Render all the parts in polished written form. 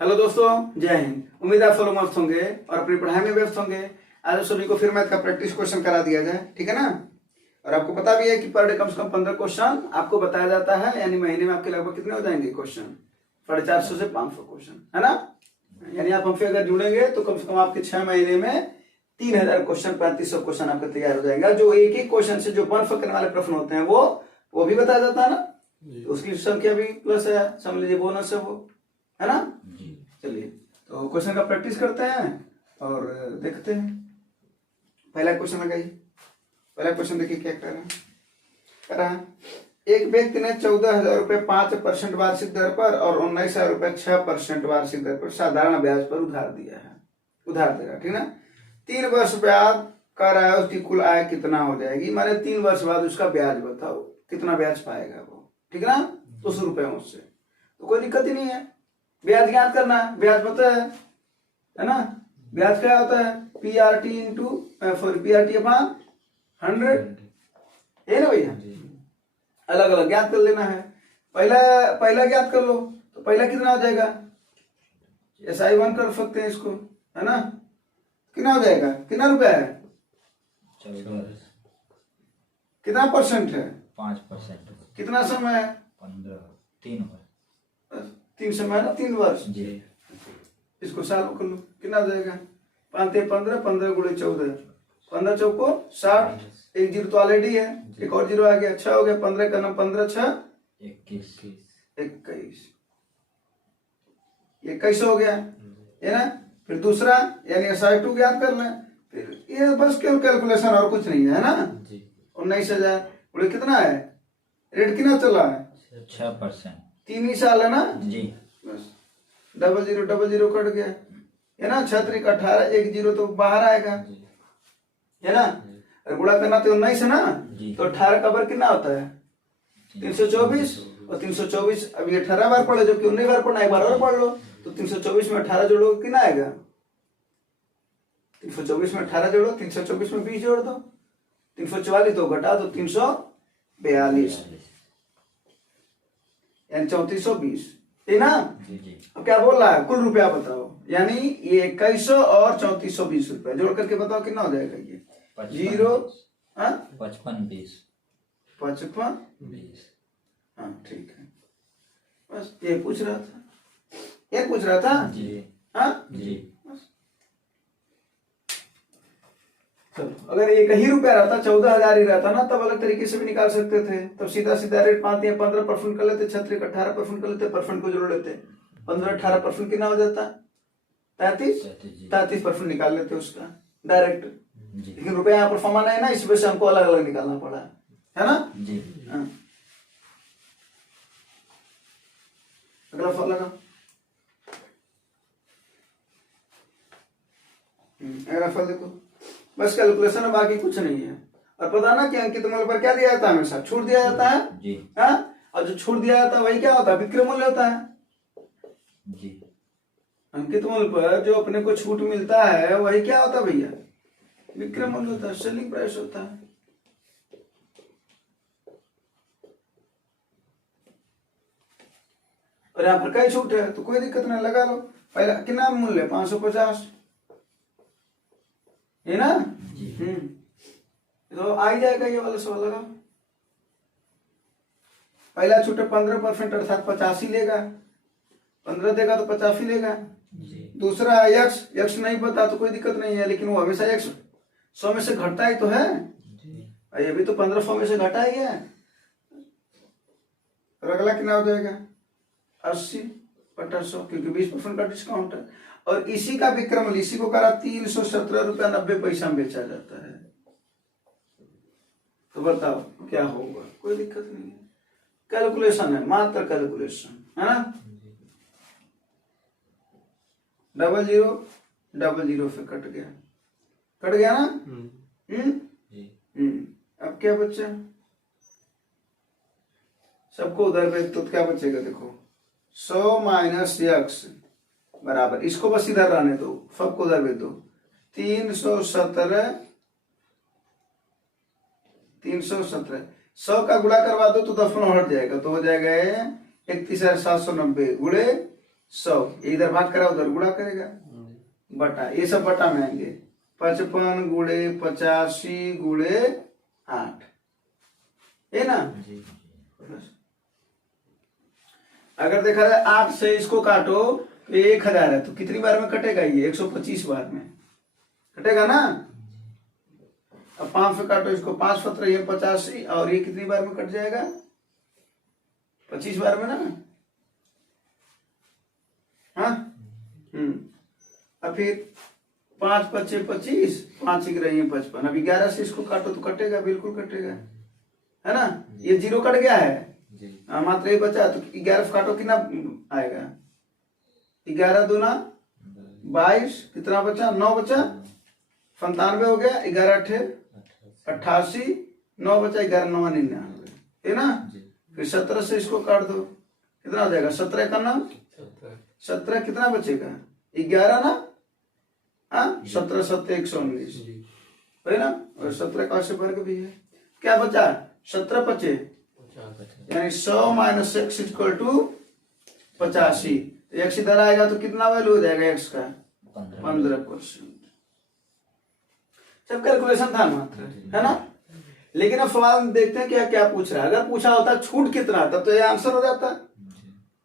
Hello दोस्तों, जय हिंद। उम्मीद है आप सब लोग मस्त होंगे और अपनी पढ़ाई में व्यस्त होंगे। आज सभी को फिर मैथ का प्रैक्टिस क्वेश्चन करा दिया जाए, ठीक है ना। और आपको पता भी है कि पर डे कम से कम 15 क्वेश्चन आपको बताया जाता है, यानी महीने में आपके लगभग कितने हो जाएंगे क्वेश्चन? 450 से 500 क्वेश्चन, है ना। यानी आप हमसे अगर जुड़ेंगे तो कम से कम आपके 6 महीने में 3000 क्वेश्चन, 3500 क्वेश्चन आपका तैयार हो जाएगा। जो एक एक क्वेश्चन से जो बर्फ करने वाले प्रश्न होते हैं वो भी बताया जाता है ना। तो उसकी संख्या भी प्लस है, समझ लीजिए बोनस है वो, है ना। चलिए तो क्वेश्चन का प्रैक्टिस करते हैं और देखते हैं। पहला क्वेश्चन लगाइए। पहला क्वेश्चन देखिए क्या कर रहा है। एक व्यक्ति ने 14,000 रुपए 5% वार्षिक दर पर और 19,000 रुपए 6% वार्षिक दर पर साधारण ब्याज पर उधार दिया है, उधार देगा, ठीक ना। 3 वर्ष बाद कर आया, उसकी कुल आय कितना हो जाएगी? माने 3 वर्ष बाद उसका ब्याज बताओ, कितना ब्याज पाएगा वो, ठीक ना। उस रुपयों से तो कोई दिक्कत ही नहीं है। ब्याज ज्ञात करना है, ब्याज पता है ना। ब्याज क्या होता है? PRT इंटू PRT अपॉन 100, है ना भैया। अलग अलग ज्ञात कर लेना है। पहला ज्ञात कर लो तो पहला कितना हो जाएगा? SI1 कर सकते हैं इसको, है ना। कितना हो जाएगा? कितना रुपया है? 14। कितना परसेंट है? 5%। कितना समय है? 15। 3 वर्ष। 3 समय है ना, 3 वर्ष। जी। इसको सॉल्व कर लो, कितना हो जाएगा? 5 ते 15, 15 गुणे 14, 15 चौको 60, एक जीरो तो ऑलरेडी है, एक और जीरो आ गया, 6 हो गया। 15 का नाम 15 6 21। 21 हो गया, है ना। फिर दूसरा यानी SI2 ज्ञात कर लें। फिर ये बस कैलकुलेशन और कुछ नहीं है ना। 19,000 बोले कितना है? रेट कितना चल रहा है? 6%। 3 ही साल है ना जी। बस। डबल जीरो कट गया, है ना। 6 3 18, एक जीरो तो बाहर आएगा, है ना। और गुणा करना तो 19 है ना, तो 18 का बार कितना होता है? 324। और 324 अभी 18 बार पढ़े, जो कि 19 बार पढ़ना, एक बार और पढ़ लो। तो 324 में 18 जोड़ो, कितना आएगा? 324 में 18 जोड़ो, 324 में 20 जोड़ दो, 344 तो घटा दो 342, यानी 3420, है ना। अब क्या बोल रहा है? कुल रुपया बताओ, यानी ये 2100 और 3420 रुपया जोड़ करके बताओ कितना हो जाएगा। ये 55 20। 55 20। हाँ ठीक है। बस ये पूछ रहा था, जी। हाँ जी। चलो, अगर एक ही रुपया रहता, 14,000 ही रहता ना, तब अलग तरीके से भी निकाल सकते थे। तब सीधा रेट 5 या 15% कर लेते, 6 3 18% कर लेते, परसेंट को जोड़ लेते। 15 18% कितना हो जाता? 33% निकाल लेते उसका डायरेक्ट। लेकिन रुपया यहाँ पर फमाना है ना, इस वजह से हमको अलग अलग निकालना पड़ा, है ना जी। हाँ। अगला फल लगा, अगला फल देखो। बस कैलकुलेशन है, बाकी कुछ नहीं है। और पता ना कि अंकित मूल्य पर क्या दिया जाता है? हमेशा छूट दिया जाता है जी। हाँ। और जो छूट दिया जाता है वही क्या होता है? विक्रय मूल्य होता है जी। अंकित मूल्य पर जो अपने को छूट मिलता है वही क्या होता है भैया? विक्रय मूल्य होता है, सेलिंग प्राइस होता है। और यहाँ पर कई छूट है तो कोई दिक्कत नहीं, लगा लो। पहला कितना मूल्य है? 550, है ना। तो आ ही जाएगा ये वाला सवाल। लगा, पहला छूट है 15% अर्थात 85 लेगा, 15 देगा तो 85 लेगा। दूसरा यक्स नहीं पता तो कोई दिक्कत नहीं है, लेकिन वो हमेशा यक्स 100 में से घटता ही तो है। अभी तो 1500 में से घटा ही है। और अगला कितना हो जाएगा? 80/100, क्योंकि 20% का डिस्काउंट है। और इसी का विक्रम, इसी को करा 317 रुपया 90 पैसा में बेचा जाता है। तो बताओ क्या होगा? कोई दिक्कत नहीं है, कैलकुलेशन है, मात्र कैलकुलेशन, है ना। 00 से कट गया ना। अब क्या बच्चा? सबको उधर पे तो क्या बचेगा? देखो 100 माइनस x बराबर, इसको बस इधर रहने दो, सबको उधर भेज दो। 317 100 का गुणा करवा दो तो 10 हट जाएगा, तो हो जाएगा 31,790 गुणे 100, इधर भाग करा उधर गुणा करेगा, बटा, ये सब बटा में आएंगे, 55 गुणे 85 गुणे 8, है ना। जी अगर देखा जाए 8 से इसको काटो तो 1000 है, तो कितनी बार में कटेगा ये? 125 बार में कटेगा ना। अब 5 से काटो इसको, 5 17 ये 85, और ये कितनी बार में कट जाएगा? 25 बार में ना। हाँ अब फिर 5 5 25, 5 रही 55, अब 11 से इसको काटो तो कटेगा, बिल्कुल कटेगा, है ना। ये 0 कट गया है, मात्र ये बचा, तो 11 से काटो कितना आएगा? 11 दूना 22, कितना बचा? 9 बचा, 97 हो गया, 11 8 88, 9 बचा, 11 9 99, है ना। फिर 17 से इसको काट दो, कितना हो जाएगा? 17 का नाम 17, कितना बचेगा? 11 ना। हाँ 17 7 119, है ना। और 17 का से वर्ग भी है, क्या बचा? 17 बचे, यानी 100 minus x equal to 85, x इधर आएगा तो कितना वैल्यू हो जाएगा x का? 15%। सब कैलकुलेशन था मात्र, है ना। लेकिन अब सवाल देखते हैं क्या क्या पूछ रहा है। अगर पूछा होता छूट कितना, तब तो ये आंसर हो जाता,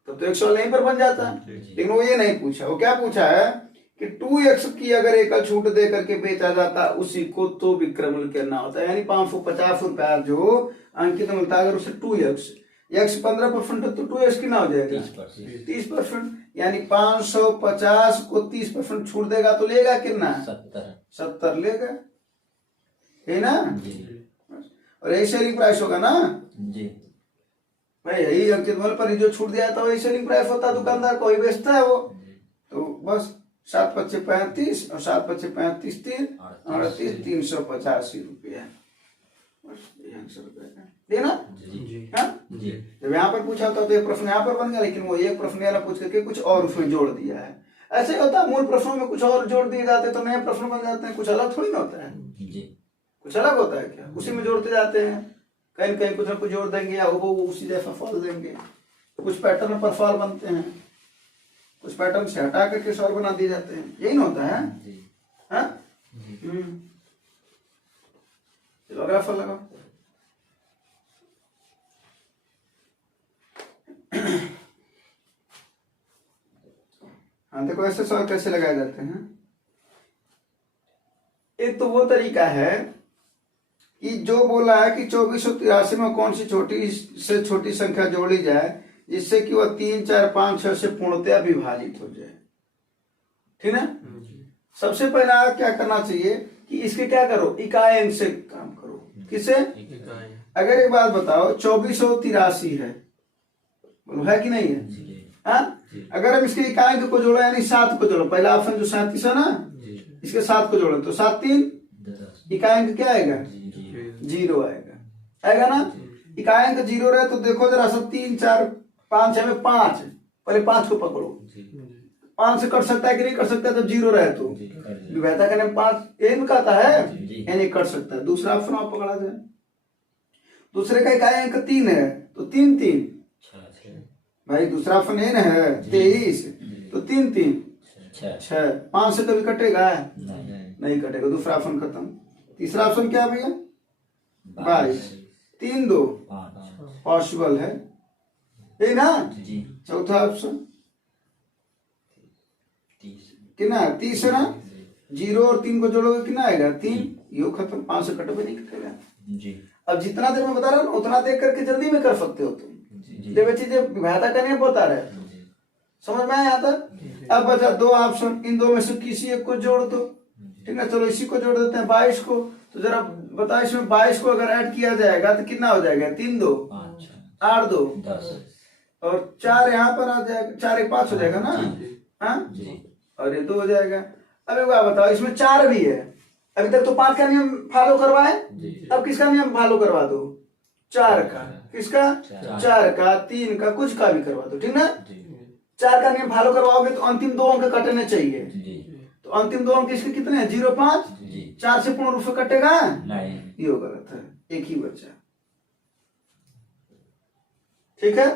तब तो 100 यहीं पर बन जाता। लेकिन वो ये नहीं पूछा, वो क्या पूछा है कि 2x की अगर एकल छूट दे करके बेचा जाता उसी को तो विक्रमण करना होता है, यानी 550 रुपया जो अंकित मिलता है, अगर उसे 2x, x 15% है तो 2x कितना हो जाएगा? 30%, यानी 550 को 30% छूट देगा तो लेगा कितना? 70 लेगा, है ना। और यही सेलिंग प्राइस होगा ना जी भाई, यही अंकित मूल्य पर जो छूट दिया था वही सेलिंग प्राइस होता है, दुकानदार को ही बेचता है वो। तो बस 7 5 35 और 7 5 35 3 38, 385 रुपया, बस ये आंसर रुपया देना। हाँ जब यहाँ पर पूछा होता तो एक प्रश्न यहाँ पर बन गया, लेकिन वो एक प्रश्न वाला पूछ करके कुछ और उसमें जोड़ दिया है। ऐसे होता है, मूल प्रश्नों में कुछ और जोड़ दिए जाते तो नए प्रश्न बन जाते हैं, कुछ अलग थोड़ी ना होता है। कुछ अलग होता है क्या? उसी में जोड़ते जाते हैं, कहीं कहीं कुछ ना कुछ जोड़ देंगे या वो उसी जैसा फल देंगे। कुछ पैटर्न पर फल बनते हैं, कुछ पैटर्न से हटा करके सवाल बना दिए जाते हैं, यही ना होता है। हाँ चलो अगला फल लगाओ। हाँ देखो ऐसे सवाल कैसे लगाए जाते हैं। एक तो वो तरीका है कि जो बोला है कि 2483 में कौन सी छोटी से छोटी संख्या जोड़ी जाए जिससे कि वह 3 4 5 6 से पूर्णतया विभाजित हो जाए, ठीक है। सबसे पहला क्या करना चाहिए कि इसके क्या करो, इकाई अंक से काम करो। किसे? अगर एक बात बताओ, 2483 है, बोलो है कि नहीं है? हाँ अगर हम इसके इकाई अंक को जोड़ो, यानी 7 को जोड़ो, पहला ऑप्शन जो 37 है ना, इसके 7 को जोड़ो तो 7 3, इकाई अंक क्या आएगा? 0 आएगा ना। इकाई अंक 0 रहे तो देखो जरा सब 3 4 5 है में 5, पहले 5 को पकड़ो, 5 से कट सकता है कि नहीं कट सकता? जब 0 रहे तो विभाजन करने में 5 एन कहता है, यानी कट सकता है। दूसरा ऑप्शन आप पकड़ा जाए, दूसरे का इकाई अंक 3 है तो 3 3 भाई, दूसरा ऑप्शन एन है 23 तो 3 3 6, 5 से कभी कटेगा? नहीं कटेगा, दूसरा ऑप्शन खत्म। तीसरा ऑप्शन क्या भैया? 22, 3 2 पॉसिबल है, ठीक ना। चौथा ऑप्शन कितना? 30 है ना। 0 और 3 को जोड़ोगे कितना आएगा? 3, यो खत्म, 5 से कटोगे नहीं कटेगा। अब जितना देर में बता रहा हूँ ना उतना देख करके जल्दी में कर सकते हो तुम, जब ये चीजें विभाजन करने बता रहे, समझ में आया था। अब बचा 2 ऑप्शन, इन 2 में से किसी एक को जोड़ दो, ठीक है। चलो इसी को जोड़ देते हैं 22 को, तो जरा बताओ इसमें 22 को अगर ऐड किया जाएगा तो कितना हो जाएगा? 3 2 8 2 10 और 4 यहाँ पर आ जाएगा, 4 1 5 हो जाएगा ना। हाँ और ये 2 हो जाएगा। अब एक बात बताओ, इसमें 4 भी है, अभी तक तो 5 का नियम फॉलो करवाए, अब किसका नियम फॉलो करवा दो? 4 का। किसका? 4 का, 3 का, कुछ का भी करवा दो, ठीक ना। 4 का नियम फॉलो करवाओगे तो अंतिम 2 अंक कटने चाहिए, तो अंतिम 2 अंक इसके कितने हैं? 0 5, 4 से पूर्ण रूप से कटेगा नहीं, ये गलत है, एक ही बचा, ठीक है।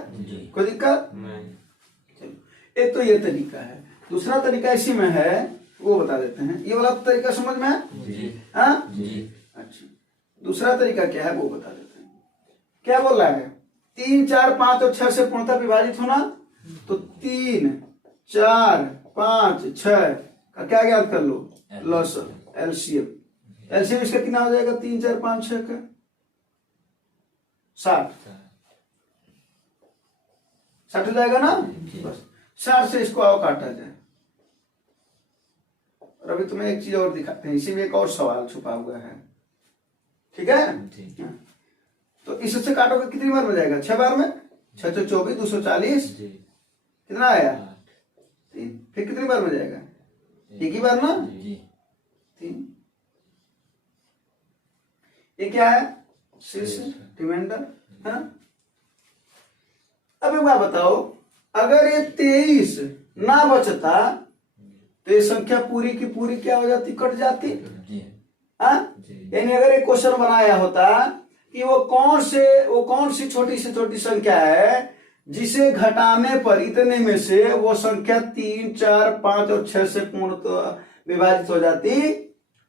कोई दिक्कत नहीं। एक तो ये तरीका है, दूसरा तरीका इसी में है, वो बता देते हैं। ये वाला तरीका समझ में है? जी। हाँ जी। अच्छा, दूसरा तरीका क्या है वो बता देते हैं। क्या बोल रहा है? 3, 4, 5 और 6 से पूर्णतः विभाजित होना, तो 3, 4, 5, 6 का क्या ज्ञात कर लो? लॉसल, एलसीएम। एलसीएम इसका कितना हो जाएगा? 3, 4, 5, 6 का 60 हो जाएगा ना? बस 60 से इसको आओ काटा जाए। और अभी तुम्हें एक चीज और दिखाते हैं, इसी में एक और सवाल छुपा हुआ है, ठीक है? हाँ। तो इससे काटोगे कितनी बार में जाएगा? 6 बार में, 6 तो 24, 240, कितना आया? 3। फिर कितनी बार में जाएगा? एक ही बार ना? 3। ये क्या है? शीर्ष रिमाइंडर है। अब एक बात बताओ, अगर ये 23 ना बचता तो ये संख्या पूरी की पूरी क्या हो जाती? कट जाती। हाँ, यानी अगर एक क्वेश्चन बनाया होता कि वो कौन सी छोटी से छोटी संख्या है जिसे घटाने पर इतने में से वो संख्या 3, 4, 5 और 6 से पूर्णतः विभाजित हो जाती,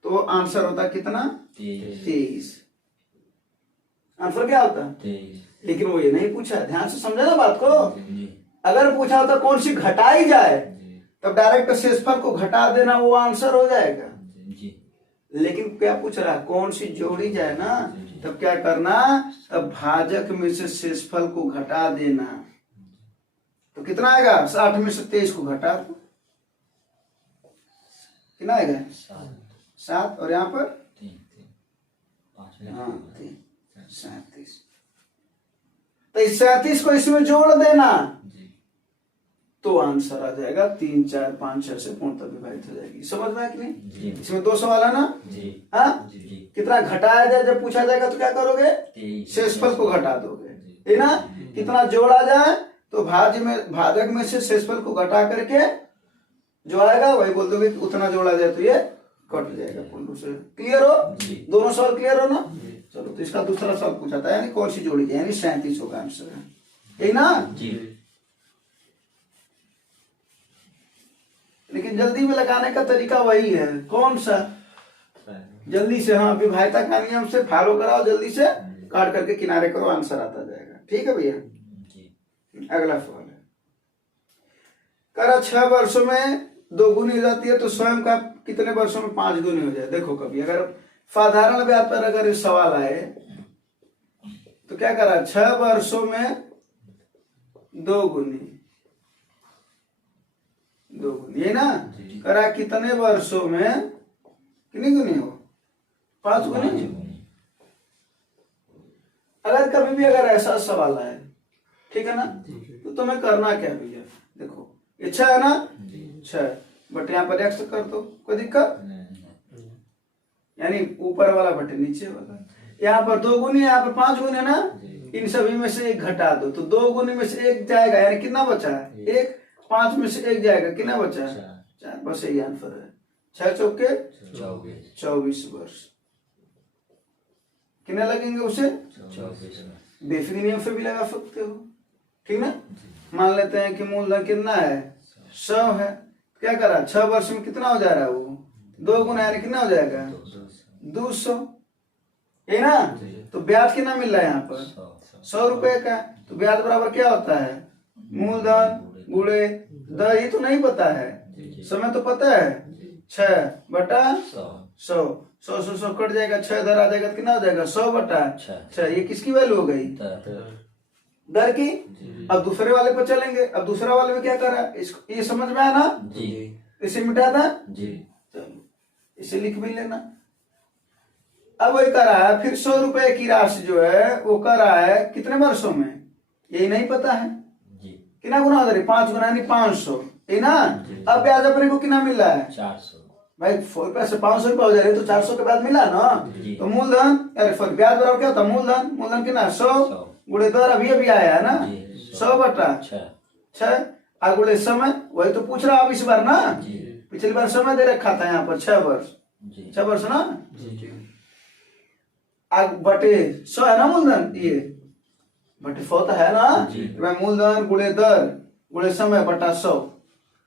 तो आंसर होता कितना? 23। आंसर क्या होता? 23। लेकिन वो ये नहीं पूछा, ध्यान से समझा ना बात को। अगर पूछा होता कौन सी घटाई जाए, तब डायरेक्ट शेषफल को घटा देना, वो आंसर हो जाएगा। लेकिन क्या पूछ रहा है? कौन सी जोड़ी जाए ना, तब क्या करना? तब भाजक में से शेषफल को घटा देना। तो कितना आएगा? 60 में से 23 को घटा दो, कितना आएगा? 7। और यहाँ पर 37। तो इस 37 को इसमें जोड़ देना, तो आंसर आ जाएगा 3, 4, 5, 6 से पूर्णतः विभाजित हो जाएगी। समझ में आया कि नहीं? इसमें 2 सवाल है ना? हाँ, कितना घटाया जाए जब पूछा जाएगा तो क्या करोगे? शेषफल को घटा दोगे, है ना? कितना जोड़ा जाए तो भाजक में से शेषफल को घटा करके जो आएगा वही बोल दोगे, उतना जोड़ा जाए तो ये कट जाएगा पूर्ण रूप से। क्लियर हो? दोनों सवाल क्लियर हो ना? चलो, तो इसका दूसरा सवाल पूछा था, यानी कौन सी जोड़ी है, यानी 37 होगा आंसर, है ना? लेकिन जल्दी में लगाने का तरीका वही है। कौन सा? जल्दी से, हाँ, विभाज्यता का नियम से फॉलो कराओ, जल्दी से काट करके किनारे करो, आंसर आता जाएगा। ठीक है भैया? अगला सवाल है, करा 6 वर्षों में 2 गुनी हो जाती है, तो स्वयं का कितने वर्षों में 5 गुनी हो जाए? देखो, कभी अगर साधारण ब्याज पर अगर सवाल आए तो क्या करा? 6 वर्षों में 2 गुनी, ये ना? करा कितने वर्षों में कितनी गुनी हो? 5 गुनी। अगर कभी भी अगर ऐसा सवाल आए, ठीक है ना, तो तुम्हें करना क्या भैया? देखो, ये 6 है ना? 6 बट यहाँ पर x कर दो, कोई दिक्कत? यानी ऊपर वाला बटे नीचे वाला। यहाँ पर 2 गुनी, यहाँ पर 5 गुनी है ना? इन सभी में से 1 घटा दो, तो 2 गुनी में से 1 जाएगा, यानी कितना बचा है? 1। 5 में से 1 जाएगा, कितना बचा है? 4। बस यही आंसर है। 6 चौके 24 वर्ष। कितने लगेंगे उसे? 24। बेसिक नियम से भी लगा सकते हो, ठीक ना? मान लेते हैं कि मूलधन कितना है? 100 है। क्या करा? 6 वर्ष में कितना हो जा रहा है? वो 2 गुना, यानी कितना हो जाएगा? 200, है ना? तो ब्याज कितना मिल रहा है यहाँ पर? 100 रुपए का। तो ब्याज बराबर क्या होता है? मूलधन गुणे दर। ये तो नहीं पता है, समय तो पता है, 6 बटा 100। 100 कट जाएगा, 6 इधर आ जाएगा, कितना हो जाएगा? 100 बटा 6। ये किसकी वैल्यू हो गई? दर की। अब दूसरे वाले पर चलेंगे। अब दूसरा वाले में क्या करा? इसको, ये समझ में आया ना? इसे मिटा था। चलो, इसे लिख भी लेना। अब वही करा है, फिर 100 रुपए की राशि जो है वो करा है कितने वर्षों में? यही नहीं पता है। कितना गुना हो रही? 5 गुना, यानी 500, है ना? अब ब्याज अपने को कितना मिल रहा है? 400। भाई 100 रुपए से 500 रुपए हो जा रहे, तो 400 के बाद मिला ना? तो मूलधन, अरे सॉरी, ब्याज बराबर क्या होता है? मूलधन कितना? 100 गुणे दर, अभी आया है ना? 100 बटा 6। और गुणे समय, वही तो पूछ रहा अब इस बार ना? पिछली बार समय दे रखा था यहाँ पर 6 वर्ष। 6 वर्ष ना? आग बटे 100 है ना मूलधन, ये बटे 100 तो है ना? मूलधन गुणे दर गुणे समय बटा 100,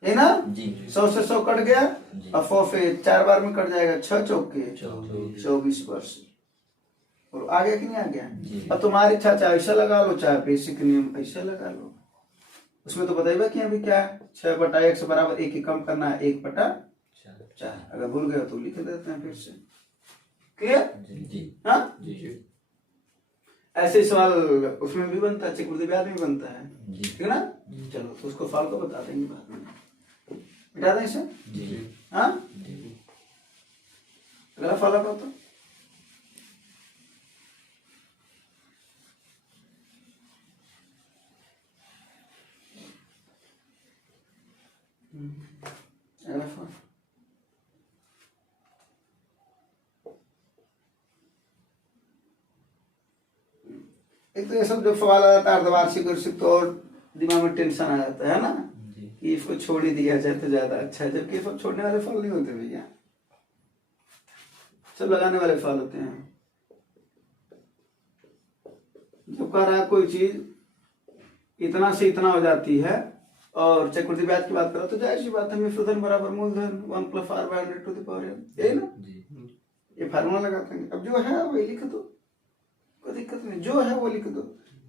है ना। जी 100 से 100 कट गया जी। और 4 से 4 बार में कट जाएगा, 6 चौके 24 वर्ष। और आ गया कि नहीं आ गया। जी। अब तुम्हारी इच्छा, चाहे ऐसा लगा लो चाहे बेसिक नियम ऐसा लगा लो। उसमें तो बताइए कि अभी क्या है, 6/1 बराबर 1 ही कम करना है, 1/4। अगर भूल गए तो लिख देते हैं फिर से। क्लियर। जी हाँ जी ऐसे सवाल उसमें भी बनता है, चक्रवृद्धि ब्याज में भी बनता है, जी ठीक है ना। चलो तो उसको सवाल को बता देंगे बाद में, बिठा दें इसे। जी हाँ जी अगला फॉलो करो तो। अगला फॉलो। एक तो ये सब जो सवाल आ जाता है अर्धवार्षिक वार्षिक, तो और दिमाग में टेंशन आ जाता है ना जी कि इसको छोड़ ही दिया जाए तो ज्यादा अच्छा है, जबकि ये सब छोड़ने वाले फल नहीं होते भैया, सब लगाने वाले फल होते हैं। जब कह रहा है कोई चीज इतना से इतना हो जाती है और चक्रवृद्धि ब्याज की बात करो तो जाहिर सी बात है मिश्रधन बराबर मूलधन 1 + r/100 यही ना, जी ये फार्मूला लगाते हैं। अब जो है वही लिख दो, कोई दिक्कत नहीं, जो है वो लिख दो।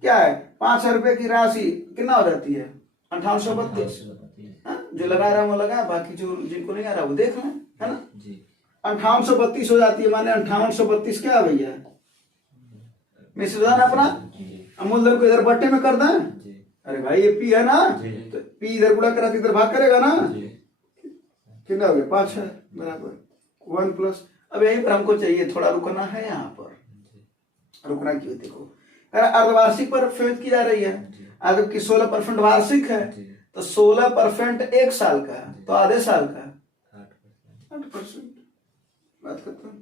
क्या है, 5,000 रुपए की राशि कितना हो जाती है, 5832। जो लगा रहा है वो लगा, बाकी जो जिनको नहीं आ रहा वो देख रहे हैं, है ना। जी 5832 हो जाती है, माने 5832 क्या है भैया, मिश्रधन अपना। मूलधन को इधर बट्टे में कर दें, जी अरे भाई ये पी है ना, तो पी इधर गुणा करा तो इधर भाग करेगा ना, कितना हो गया 5 है बराबर 1 प्लस। अब यहीं पर हमको चाहिए थोड़ा रुकना है, यहाँ पर रुकना क्यों, देखो अर्धवार्षिक पर फेज की जा रही है, आज की 16% वार्षिक है, तो 16% 1 साल का है, तो आधे साल का 8%। बात करते हैं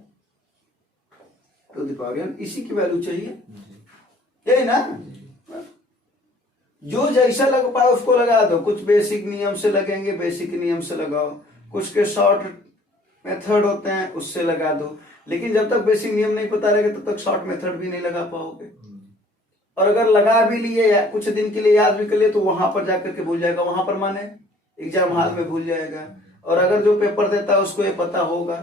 तो दीपावली इसी की वैल्यू चाहिए, यही ना। जो जैसा लग पाए उसको लगा दो, कुछ बेसिक नियम से लगेंगे बेसिक नियम से लगाओ, कुछ के शॉर्ट मेथड होते हैं उससे लगा दो, लेकिन जब तक बेसिक नियम नहीं पता रहेगा तब तक शॉर्ट मेथड भी नहीं लगा पाओगे। और अगर लगा भी लिए या कुछ दिन के लिए याद भी कर लिए तो वहां पर जाकर के भूल जाएगा, वहां पर माने एग्जाम हाल में भूल जाएगा। और अगर जो पेपर देता है उसको ये पता होगा,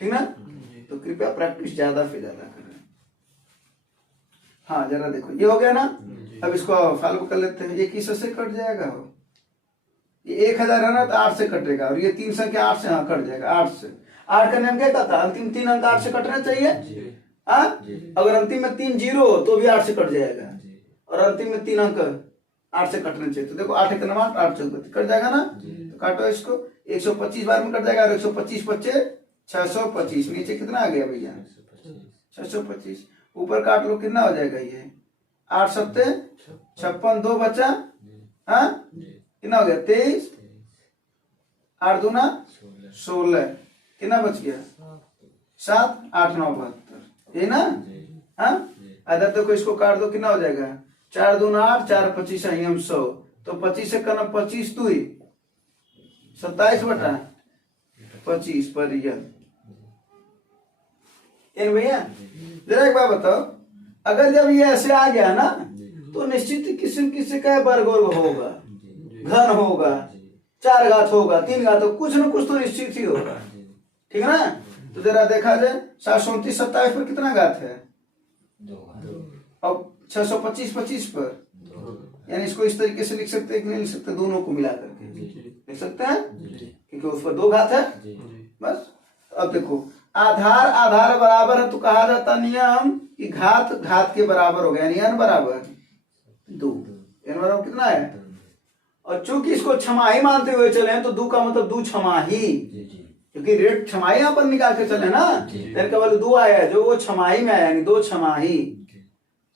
ठीक ना। तो कृपया प्रैक्टिस ज्यादा से ज्यादा करें। हाँ जरा देखो ये हो गया ना, अब इसको फॉलो कर लेते हैं। ये किस से कट जाएगा, ये 1000 है ना तो 8 से कटेगा, और ये 3 संख्या 8 से हाँ कट जाएगा 8 से। 8 का नियम क्या कहता है, अंतिम 3 अंक 8 से कटना चाहिए। हाँ अगर अंतिम में 3 0 हो तो भी 8 से कट जाएगा, और अंतिम में 3 अंक 8 से कटने चाहिए। तो देखो 8 का नंबर 8 से कट जाएगा ना, तो काटो इसको, 125 बार में कट जाएगा, और 125 बच्चे 625, नीचे कितना आ गया भैया 625, ऊपर काट लो कितना हो जाएगा ये 8 सत्ते 56, 2 बचा, हाँ कितना हो गया 23, 8 दूना 16, कितना बच गया 7, 8 9 72, ये ना। हाँ अगर देखो इसको काट दो कितना हो जाएगा 4 दूना 8, 4 25 हम 100, तो 25 से करना 25 2 27/25 पर भैया। जरा एक बात बताओ, अगर जब ये ऐसे आ गया ना तो निश्चित किसी का वर्ग होगा, घन होगा, 4 घात होगा, 3 घात होगा, कुछ ना कुछ तो निश्चित ही होगा, ठीक है ना। तो जरा देखा जाए 737 27 पर कितना घात है, और 625 25 पर, यानी इसको इस तरीके से लिख सकते हैं कि नहीं लिख सकते, दोनों को मिला करके लिख सकते हैं, क्योंकि उस पर 2 घात है बस। अब देखो आधार आधार बराबर है तो कहा जाता नियम कि घात घात के बराबर हो गया, यानी n बराबर 2, n बराबर कितना है। और चूंकि इसको छमाही मानते हुए चले हैं तो 2 का मतलब 2 छमाही, क्योंकि रेट छमाही यहाँ पर निकाल के चले ना, n का वैल्यू 2 आया है जो वो छमाही में आया, यानी 2 छमाही।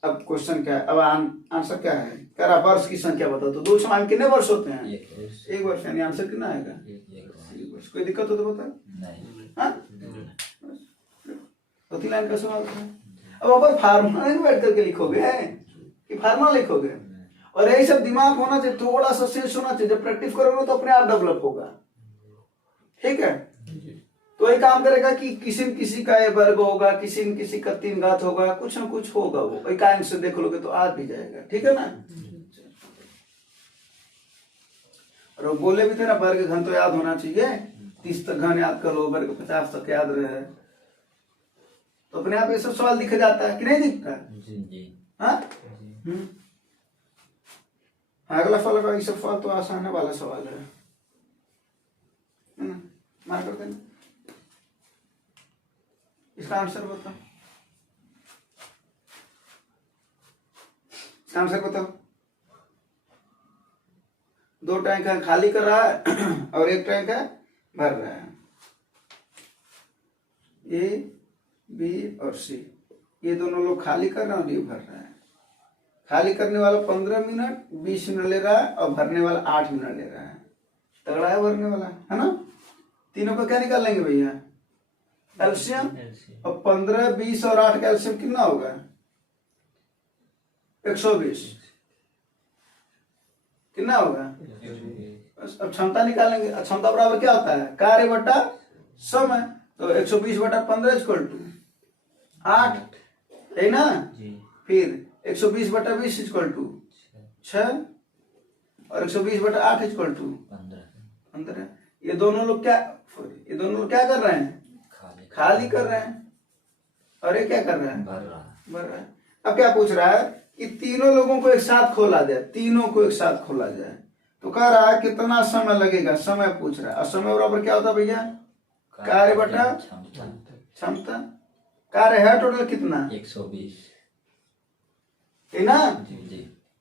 अब क्वेश्चन क्या है, अब आंसर क्या है, कह रहा वर्ष की संख्या बताओ, तो 2 छमाही में कितने वर्ष होते हैं 1 वर्ष, यानी आंसर कितना आएगा 1 वर्ष। कोई दिक्कत हो तो बता, हाँ तो 3 लाइन का सवाल था। अब ऊपर फार्मूला नहीं बैठ करके लिखोगे कि फार्मूला लिखोगे, और यही सब दिमाग होना चाहिए, थोड़ा सा सेंस होना चाहिए, जब प्रैक्टिस करोगे तो अपने आप डेवलप होगा, ठीक है। तो ये काम करेगा कि किसी न किसी का ये वर्ग होगा, किसी न किसी का 3 घात होगा, कुछ ना कुछ होगा, वो एकांक से देख लोगे तो आ भी जाएगा, ठीक है ना। और वो बोले भी थे ना वर्ग घन तो याद होना चाहिए, 30 तक घन याद कर लो, वर्ग 50 तक याद रहे, तो अपने आप ये सब सवाल दिख जाता है कि नहीं दिखता है? जी। हाँ जी। अगला सवाल का ये सब सवाल तो आसान है वाला सवाल है ना, मार कर देना। इसका आंसर बताओ, इसका आंसर बताओ। 2 टैंक है खाली कर रहा है और 1 टैंक है भर रहा है, ए बी और सी, ये दोनों लोग खाली कर रहे हैं और ये भर रहा है। खाली करने वाला 15 मिनट 20 मिनट ले रहा है और भरने वाला 8 मिनट ले रहा है। तगड़ा है भरने वाला, है ना? तीनों का क्या निकाल लेंगे भैया? एलसीएम। और 15 20 और 8 का एलसीएम कितना होगा? 120। कितना होगा? अब क्षमता निकालेंगे। क्षमता बराबर क्या होता है? कार्य बटा समय। तो 120 बटा 15 इक्वल टू 8, है ना? फिर 120 बटा 20 इक्वल टू 6 और 120 बटा 8 इक्वल टू 15। ये दोनों लोग क्या कर रहे हैं? खाली कर रहे हैं। और ये क्या कर रहा है? भर रहा है। अब क्या पूछ रहा है कि तीनों लोगों को एक साथ खोला जाए, तीनों को एक साथ खोला जाए, तो कह रहा है कितना समय लगेगा, समय पूछ रहा है। और समय बराबर क्या होता है भैया? कार्य बटा क्षमता। कार्य है टोटल कितना? 120, है ना? जी।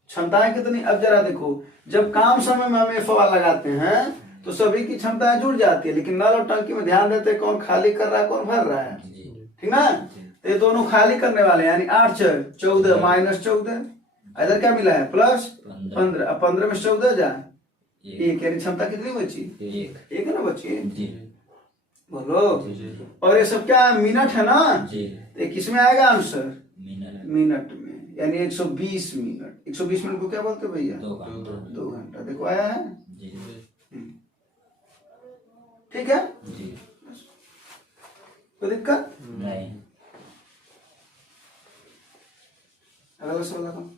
क्षमताएं कितनी? अब जरा देखो, जब काम समय में हम ये सवाल लगाते हैं तो सभी की क्षमताएं जुड़ जाती है, लेकिन नल और टंकी में ध्यान देते हैं कौन खाली कर रहा है कौन भर रहा है, ठीक ना? तो ये दोनों खाली करने वाले, यानी 8 4 14 माइनस 14, इधर क्या मिला है? प्लस 15। अब 15 में 14 जाए 1, यानी क्षमता कितनी बची? 1 है ना बची? बोलो। और ये सब क्या मिनट है ना? तो किसमें आएगा आंसर? मिनट में, यानी 120 मिनट। 120 मिनट को क्या बोलते भैया? 2 घंटा। देखो आया है, ठीक है? कोई दिक्कत नहीं। अगला सवाल लगाओ।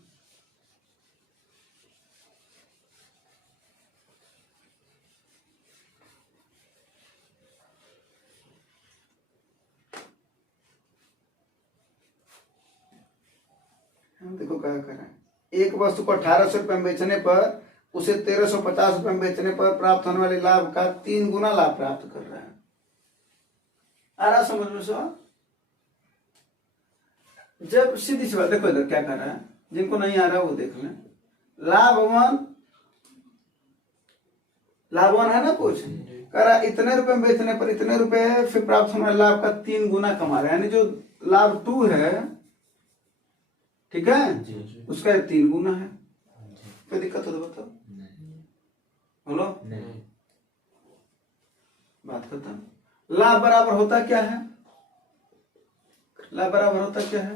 देखो क्या कर रहे हैं, एक वस्तु को 1800 रुपये में बेचने पर उसे 1350 रुपये में बेचने पर प्राप्त होने वाले लाभ का 3 गुना लाभ प्राप्त कर रहा है। आ रहा समझ में सवाल? जब सीधी सी बात, देखो इधर क्या कर रहा है, जिनको नहीं आ रहा वो देख लें। लाभवान है ना कुछ, कह रहा इतने रुपए में बेचने पर इतने रुपए, फिर प्राप्त होने वाले लाभ का 3 गुना कमा रहा है, यानी जो लाभ 2 है, ठीक है, उसका 3 गुना है। कोई दिक्कत हो तो बताओ। बोलो। बात खत्म। लाभ बराबर होता क्या है? लाभ बराबर होता क्या है?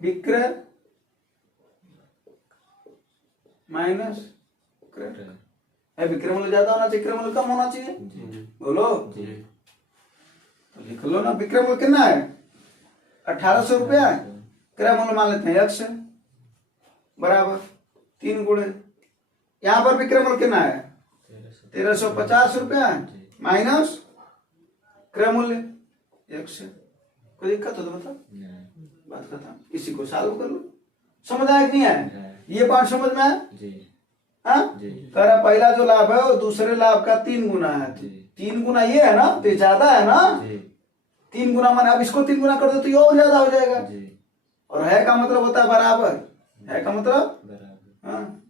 विक्रय माइनस क्रय। विक्रय मूल्य ज्यादा होना चाहिए, क्रय मूल्य कम होना चाहिए। बोलो। तो लिख लो ना, विक्रय मूल्य कितना है? 1800 रुपया। क्रय मूल्य मान लेते हैं x बराबर 3 गुणे, यहां पर विक्रय मूल्य कितना है? 1350 रुपया माइनस क्रय मूल्य x। कोई दिक्कत हो तो बताओ। बात खत्म। इसी को सॉल्व कर लो। समझ आया कि नहीं आया? ये पार्ट समझ में आया? हाँ? कह रहा पहला जो लाभ है वो दूसरे लाभ का 3 गुना है। 3 गुना ये है ना, तो ज्यादा है ना। 3 गुना माने अब इसको 3 गुना कर दो तो ये और ज्यादा हो जाएगा। और है का मतलब होता है बराबर, है का मतलब हाँ।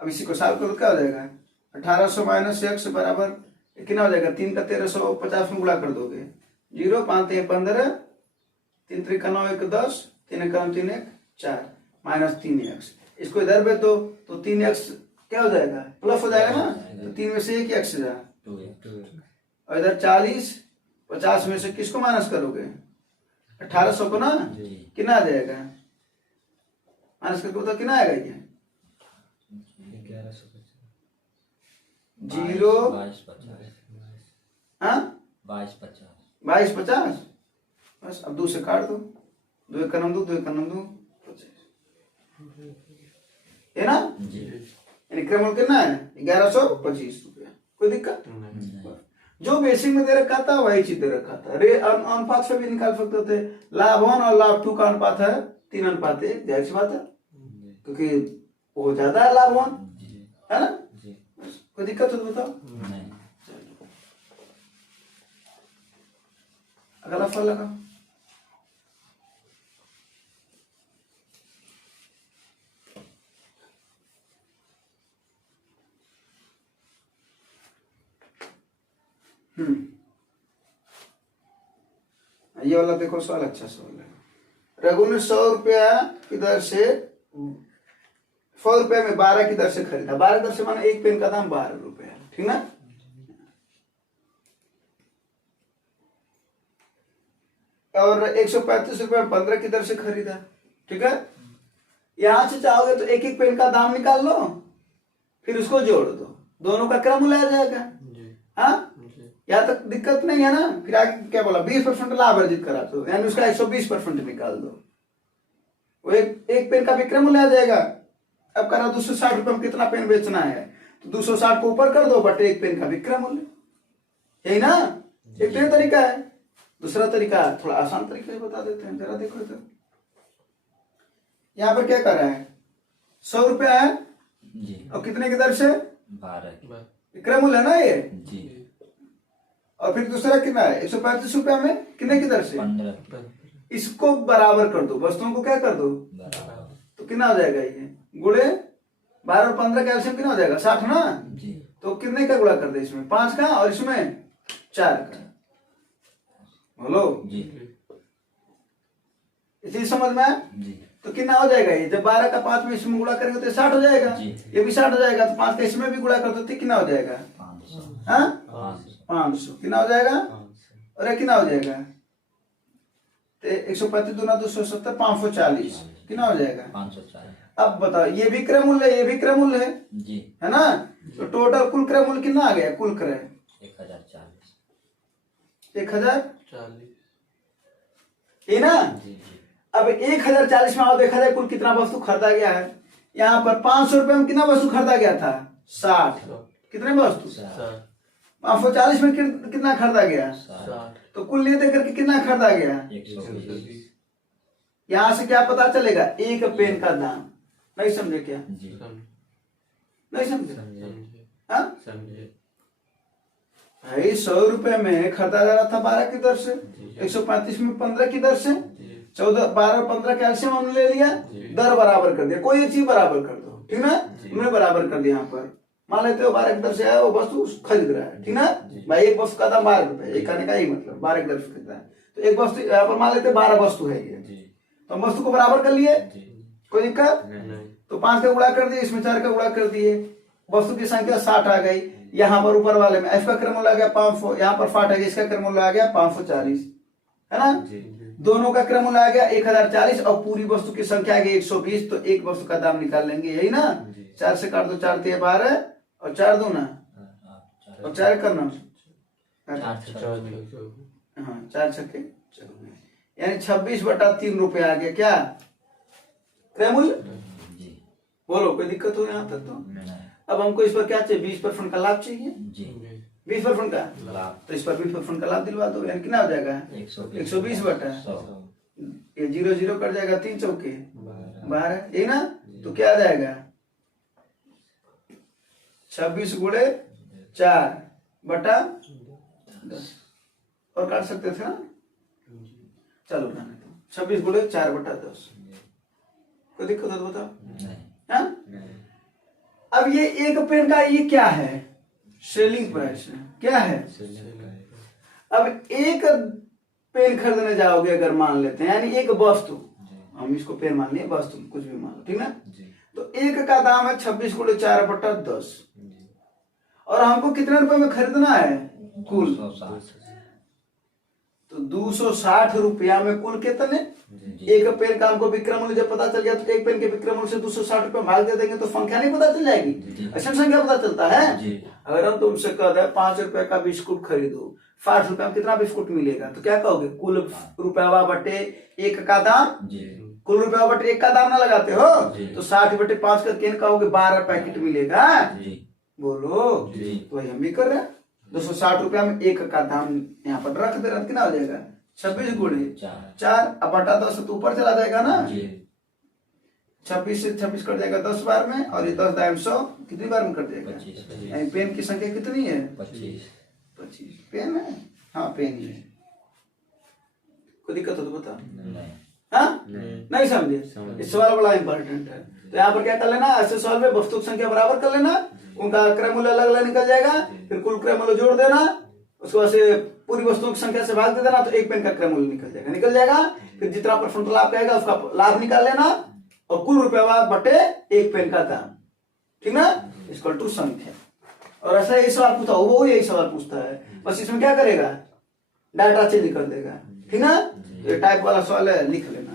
अब इसी को सॉल्व करो, क्या हो जाएगा? 1800 माइनस x बराबर कितना हो जाएगा? 3 का 1350 में गुणा कर दोगे, 0 5 3 15, 3 3 9 1 10, 3 1 3 1 4 माइनस 3x। इसको इधर भेज दो तो 3x क्या हो जाएगा? प्लस हो जाएगा ना। तो 3 में से 1 x जा, और इधर 40 50 में से किसको माइनस करोगे? 1800 को ना। कितना आ जाएगा? माइनस करके बताओ कितना आएगा? ये 0 22 50। बस अब 2 से काट दो, 2 1 9 2 2 1 9 2 25, है ना? यानी क्रय मूल्य कितना है 1125 रुपया। कोई दिक्कत? जो बेसिक में दे रखा था वही चीज दे रखा था। अनुपात से भी निकाल सकते थे। लाभ 1 और लाभ 2 का अनुपात है 3:1, जाहिर सी बात है, क्योंकि वो ज्यादा है लाभ 1, है ना? कोई दिक्कत हो तो बताओ। अगला फल लगा। ये वाला देखो सवाल अच्छा सवाल है। रघु ने 100 रुपया की दर से 100 रुपया में 12 की दर से खरीदा। 12 दर से माना एक पेन का दाम 12 रुपया, ठीक ना? और 135 रुपया 15 की दर से खरीदा, ठीक है? यहां से चाहोगे तो एक एक पेन का दाम निकाल लो, फिर उसको जोड़ दो, दोनों का क्रम आ जाएगा। हाँ, यहाँ तक दिक्कत नहीं है ना? फिर आगे क्या बोला, 20% लाभ अर्जित करा दो, यानी उसका 120% निकाल दो, वो एक पेन का भी क्रम आ जाएगा। अब करा 260 रुपये में कितना पेन बेचना है, तो 260 को ऊपर कर दो बटे एक पेन का विक्रय मूल्य, यही ना? एक तो ये तरीका है। दूसरा तरीका थोड़ा आसान तरीके से बता देते हैं, जरा देखो इधर। यहाँ पर क्या कर रहा है, 100 रुपया है जी, और कितने की दर से 12 विक्रय मूल्य है ना ये। जी, और फिर दूसरा कितना है 135 रुपया में कितने की दर से 15 इसको बराबर कर दो, वस्तुओं को क्या कर दो, बराबर तो कितना हो जाएगा ये गुणे 12 और 15 कैल्शियम कितना हो जाएगा 60 ना जी, तो कितने का गुणा कर दे, इसमें 5 का और इसमें 4 का, बोलो जी, इसी समझ में आया? जी, तो कितना हो जाएगा ये, जब 12 का 5 में इसमें गुणा करेंगे तो 60 हो जाएगा, जी। ये भी 60 हो जाएगा, तो 5 का इसमें भी गुणा कर दो तो कितना हो जाएगा 500 हाँ 500 500 कितना हो जाएगा, और ये कितना हो जाएगा, तो 135 दूना 270 540 कितना हो जाएगा 540 अब बताओ, ये भी क्रय मूल्य है, ये भी क्रय मूल्य है, जी, है ना? तो टोटल कुल क्रय मूल्य कितना आ गया, कुल क्रय 1040 1040 ये ना। जी, जी, अब 1040 में आओ, देखा जाए कुल कितना वस्तु खरीदा गया है। यहाँ पर 500 रुपए में कितना वस्तु खरीदा गया था 60, कितने वस्तु 540 में कितना खरीदा गया, 60 तो कुल ये देकर के कितना खरीदा गया। 120 यहाँ से क्या पता चलेगा, एक पेन का दाम, नहीं समझे क्या, जी, नहीं समझे? समझे, हाँ भाई 100 रुपए में खरीदा जा रहा था 12 की दर से, 135 में 15 की दर से, 14 12 15 कैल्शियम हमने ले लिया, दर बराबर कर दिया, कोई एक चीज बराबर कर दो, ठीक ना? हमने बराबर कर दिया। यहाँ पर मान लेते हो 12 की दर से आया वो वस्तु खरीद रहा है, ठीक ना भाई, एक वस्तु का दाम 12 रुपए, एक कहने का ही मतलब 12 की दर से खरीद रहा है, तो एक वस्तु यहाँ पर मान लेते 12 वस्तु है ये, तो हम वस्तु को बराबर कर लिए, कोई दिक्कत? तो 5 का गुणा कर दिए, इसमें 4 का गुणा कर दिए, वस्तु की संख्या 60 आ गई। यहाँ पर ऊपर वाले में f का क्रममूल्य आ गया 500, यहाँ पर 60 आ गया, इसका क्रममूल्य आ गया 540, है ना? दोनों का क्रममूल्य आ गया 1040 और पूरी वस्तु की संख्या आ गई 120, तो एक वस्तु का दाम निकाल लेंगे, यही ना? 4 से काट दो, 4 × 12 और 4 2 ना, और 4 करना, हाँ 4 छक्के, यानी 26/3 रुपए आ गया क्या क्रय मूल्य। जी, बोलो कोई दिक्कत हो यहाँ तक? तो नहीं, अब हमको इस पर क्या चाहिए, 20% का लाभ चाहिए, जी, 20% का लाभ तो इस पर 20% का लाभ दिलवा दो, यानी कितना हो जाएगा 120 बटा 100 ये 0 0 कट जाएगा, 3 चौके 12, यही ना? तो क्या आ जाएगा 26 गुणे 4 बटा 10, और काट सकते थे ना, चलो ना 26 गुणे 4 बटा 10, कोई दिक्कत हो तो बताओ। नहीं, हाँ? अब ये एक पेन का ये क्या है, सेलिंग प्राइस है, क्या है? अब एक पेन खरीदने जाओगे अगर मान लेते हैं, यानी एक वस्तु, हम इसको पेन मान लिए, वस्तु कुछ भी मान लो, ठीक ना? तो एक का दाम है 26 गुणे 4 बटा 10, और हमको कितने रुपए में खरीदना है कुल, 260 तो 260 रुपया में कुल कितने, एक पेन का हमको विक्रय मूल्य जब पता चल गया, तो एक पेन के विक्रय मूल्य से 260 रुपया भाग दे देंगे तो संख्या नहीं पता चल जाएगी, असल संख्या पता चलता है। अगर हम तुमसे कह दे 5 रुपए का बिस्कुट खरीदो, 60 रुपया में कितना बिस्कुट मिलेगा, तो क्या कहोगे कुल रुपया बटे एक का दाम, कुल रुपया बटे 1 का दाम ना लगाते हो, जी। तो 60 बटे 5 करके n कहोगे 12 पैकेट मिलेगा। जी बोलो। जी। तो वही हम भी कर रहे हैं। 260 रुपया में 1 का दाम यहाँ पर रख दे रहा, कितना हो जाएगा 26 गुणे 4, अब बटा 10 तो ऊपर चला जाएगा ना। जी 26 से 26 कट जाएगा 10 बार में, और ये 10 दाम 100 कितनी बार में कट जाएगा? 25 यानी पेन की संख्या कितनी है? 25 25 पेन है। हाँ पेन ही है। कोई दिक्कत हो तो बता। नहीं हाँ नहीं समझे? इस सवाल बड़ा इंपॉर्टेंट है। तो यहाँ पर क्या कर लेना, ऐसे सवाल में वस्तु की संख्या बराबर कर लेना, उनका क्रय मूल्य अलग अलग निकल जाएगा, फिर कुल क्रय मूल्य जोड़ देना, उसके बाद से पूरी वस्तुओं की संख्या से भाग दे देना, तो एक पेन का क्रय मूल्य निकल जाएगा। फिर जितना परसेंट लाभ आएगा उसका लाभ निकाल लेना, और कुल रुपया बटे 1 पेन का दाम, ठीक ना, इक्वल टू संख्या। और ऐसा यही सवाल पूछता हो, वो यही सवाल पूछता है, बस इसमें क्या करेगा, डाटा चेंज कर देगा, ठीक ना। ये टाइप वाला सवाल है, लिख लेना।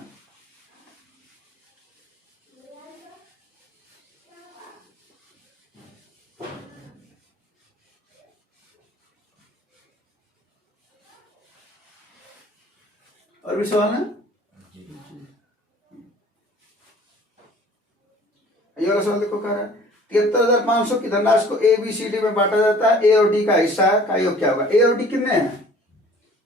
और भी सवाल है? ये वाला सवाल देखो, कह रहा है 73,500 की धनराशि को ए बी सी डी में बांटा जाता है। ए और डी का हिस्सा का योग क्या होगा? ए और डी कितने हैं,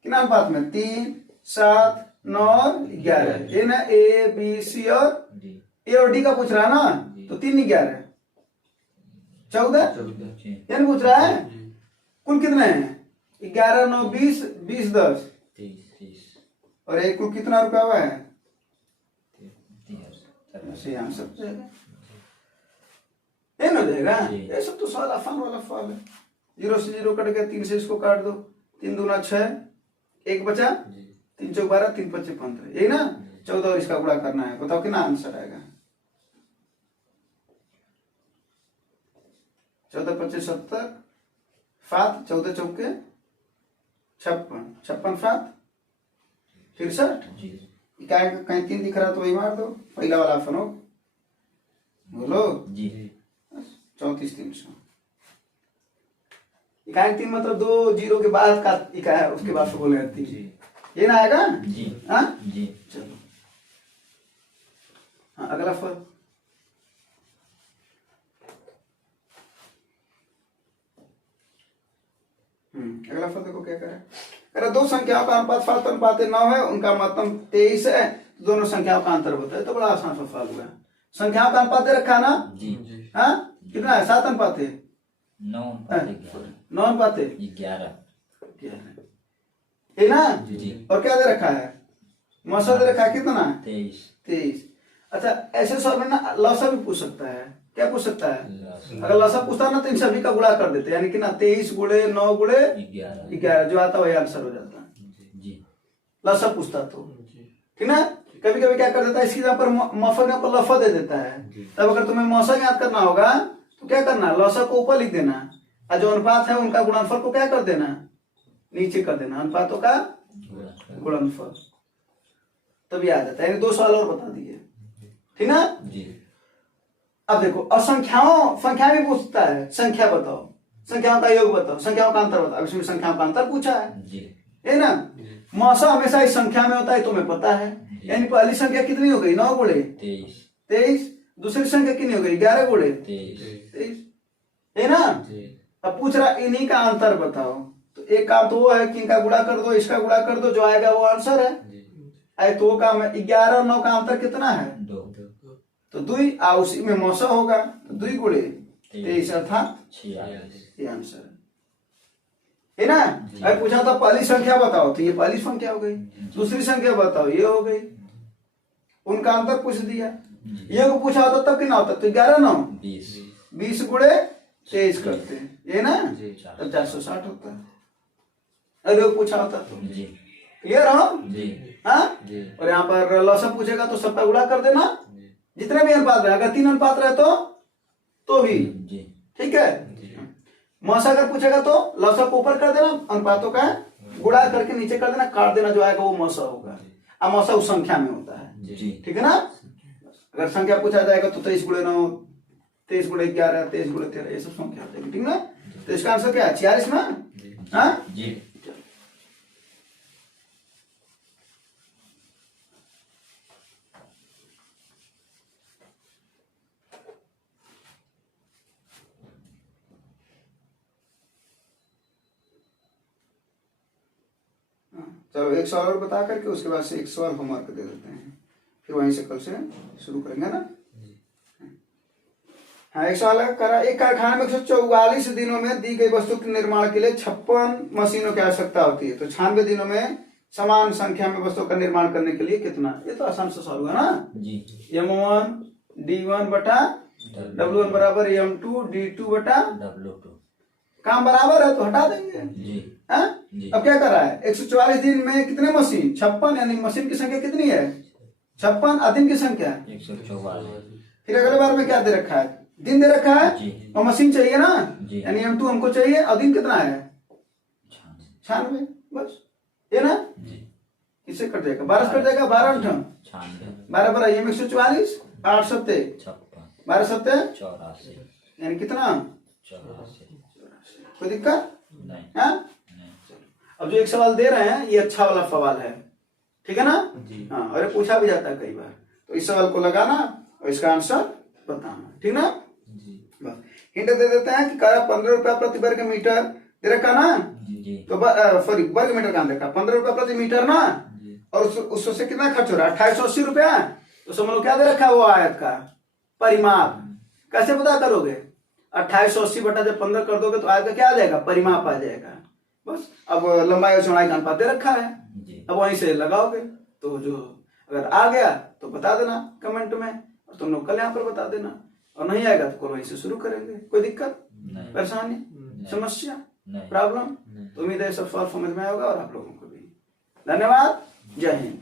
कितना अनुपात में? 3, 7, 9 और 11। ये ना ए बी सी और जी ए और डी का पूछ रहा है ना, तो 3 11 14 जी ये नहीं पूछ रहा है। कुल कितने हैं? 11 9 20 20 10 30 और एक कुल कितना रुपया हुआ है? 30 ऐसे आंसर हो जाएगा, ये ना हो जाएगा। जी। ये सब तो सवाल आसान वाला सवाल है। 0 से 0 कट गया, 3 से इसको काट दो, 3 दूना 6, 1 बचा, 3 चौक 12, 3 पच्चे 15, यही ना। 14 और इसका गुणा करना है, बताओ कितना आंसर आएगा? 14 पच्चे 70, 7 14 चौके 56, 56 7 63। जी कहीं 3 दिख रहा तो वही मार दो, पहला वाला ऑप्शन हो। बोलो। जी 34,300। इकाई 3 मतलब 2 जीरो के बाद का इकाई, उसके बाद से बोले 3, ये ना आएगा। जी हाँ जी चलो। हाँ अगला फल। अगला फल देखो क्या करे। अरे दो संख्याओं का अनुपात 7 अनुपात 9 है, उनका मतलब 23 है, दोनों संख्याओं का अंतर बताए, तो बड़ा आसान सा सवाल हुआ। संख्याओं का अनुपात दे रखा है ना। जी हाँ कितना है? 7 अनुपात है, 9 9 अनुपात है 11 है ना। जी और क्या दे रखा है? मौसा दे रखा है कितना? 23। अच्छा ऐसे सवाल में ना लौसा भी पूछ सकता है। क्या पूछ सकता है? अगर लौसा पूछता ना तो इन सभी का गुणा कर देते, यानी कि ना 23 गुणे 9 गुणे 11 जो आता वही आंसर हो जाता। जी लौसा पूछता तो, ठीक ना। कभी कभी क्या कर देता है, इसकी जगह पर मौसा के ऊपर लफा दे देता है। तब अगर तुम्हें मौसा याद करना होगा तो क्या करना, लौसा को ऊपर लिख देना, और जो अनुपात है उनका गुणनफल को क्या कर देना, नीचे कर देना, अनुपातों का गुणनफल, तभी आ जाता है। यानी 2 सवाल और बता दिए, ठीक ना। जी अब देखो, और संख्या भी पूछता है, संख्या बताओ, संख्याओं का योग बताओ, संख्याओं का अंतर बताओ। इसमें संख्याओं का अंतर पूछा है, जी है ना। मौसा हमेशा इस संख्या में होता है, तुम्हें पता है। यानी पहली संख्या कितनी हो गई? 9 गुणे 23। दूसरी संख्या कितनी हो गई? 11 गुणे 23, है ना। अब पूछ रहा इन्हीं का अंतर बताओ, तो एक काम तो वो है कि इनका गुणा कर दो, इसका गुणा कर दो, जो आएगा वो आंसर है। आई तो वो काम है। 11 और 9 का अंतर कितना है? 2, तो 2, आ उसी में मौसा होगा, तो 2 गुणे 23 अर्थात 46 ये आंसर है ना। अगर पूछा था पहली संख्या बताओ, तो ये पहली संख्या हो गई। दूसरी संख्या बताओ, ये हो गई। उनका अंतर पूछ दिया। ये को पूछा होता तब कितना होता? तो 11 9 20 गुणे 23 करते हैं, ये ना, तब 460 होता है। अगर पूछा होता तो क्लियर हो। हाँ और यहाँ पर लौसा पूछेगा तो सबका गुणा कर देना, जितने भी अनुपात रहे। अगर 3 अनुपात रहे तो भी ठीक है। मौसा अगर पूछेगा तो लौसा को ऊपर कर देना, अनुपातों का गुणा करके नीचे कर देना, काट देना, जो आएगा वो मौसा होगा। अब मौसा उस संख्या में होता है, ठीक है ना। अगर संख्या पूछा जाएगा तो 23 गुणे 9, 23 गुणे 11, 23 गुणे 13, ये सब संख्या हो जाएगी, ठीक ना। तो इसका आंसर क्या है? 46 ना। हाँ जी चलो एक सवाल और बता करके उसके बाद से एक सवाल होमवर्क दे देते हैं, फिर वहीं से कल से शुरू करेंगे ना। हाँ, एक सवाल करा, एक कारखाने में 144 दिनों में दी गई वस्तु के निर्माण के लिए 56 मशीनों की आवश्यकता होती है, तो 96 दिनों में समान संख्या में वस्तुओं का निर्माण करने के लिए कितना? ये तो आसान सा सवाल हुआ ना जी। M1 D1 बटा W1 बराबर M2 D2 बटा W2। काम बराबर है तो हटा देंगे जी। हाँ? जी। अब क्या कर रहा है? 144 दिन में कितने मशीन? 56, यानी मशीन की संख्या कितनी है? 56 और दिन की संख्या 144। फिर अगले बार में क्या दे रखा है? दिन दे रखा है जी। और मशीन चाहिए ना, जी। यानी M2 हमको चाहिए और दिन कितना है? 96। 96, बस ये ना। जी। किससे कट जाएगा? 12 से कट जाएगा, 12 8 96। 12 12 ये 144 8 7 56। 12 7 84। यानी कितना? 84। कोई दिक्कत? नहीं। हाँ? नहीं। अब जो एक सवाल दे रहे हैं ये अच्छा वाला सवाल है, ठीक है ना? जी। हाँ, और ये पूछा भी जाता है कई बार, तो इस सवाल को लगाना और इसका आंसर बताना, ठीक ना? जी। बस हिंट दे देते हैं कि 15 रुपया प्रति वर्ग मीटर दे रखा ना, जी। तो सॉरी वर्ग मीटर का देखा 15 रुपया प्रति मीटर ना, और उससे कितना खर्च हो रहा है? 2880 रुपया। तो समझ लो क्या दे रखा है? वो आयत का परिमाप। कैसे पता करोगे? 2880 बटा जब 15 कर दोगे तो आयत का क्या आ जाएगा? परिमाप आ जाएगा। बस अब लंबाई और चौड़ाई का अनुपात दे रखा है, अब वहीं से लगाओगे तो जो अगर आ गया तो बता देना कमेंट में, और तुम लोग कल यहाँ पर बता देना, और नहीं आएगा तो कल वहीं से शुरू करेंगे। कोई दिक्कत, परेशानी, समस्या, प्रॉब्लम? तो उम्मीद है सब सवाल समझ में आएगा और आप लोगों को भी। धन्यवाद, जय हिंद।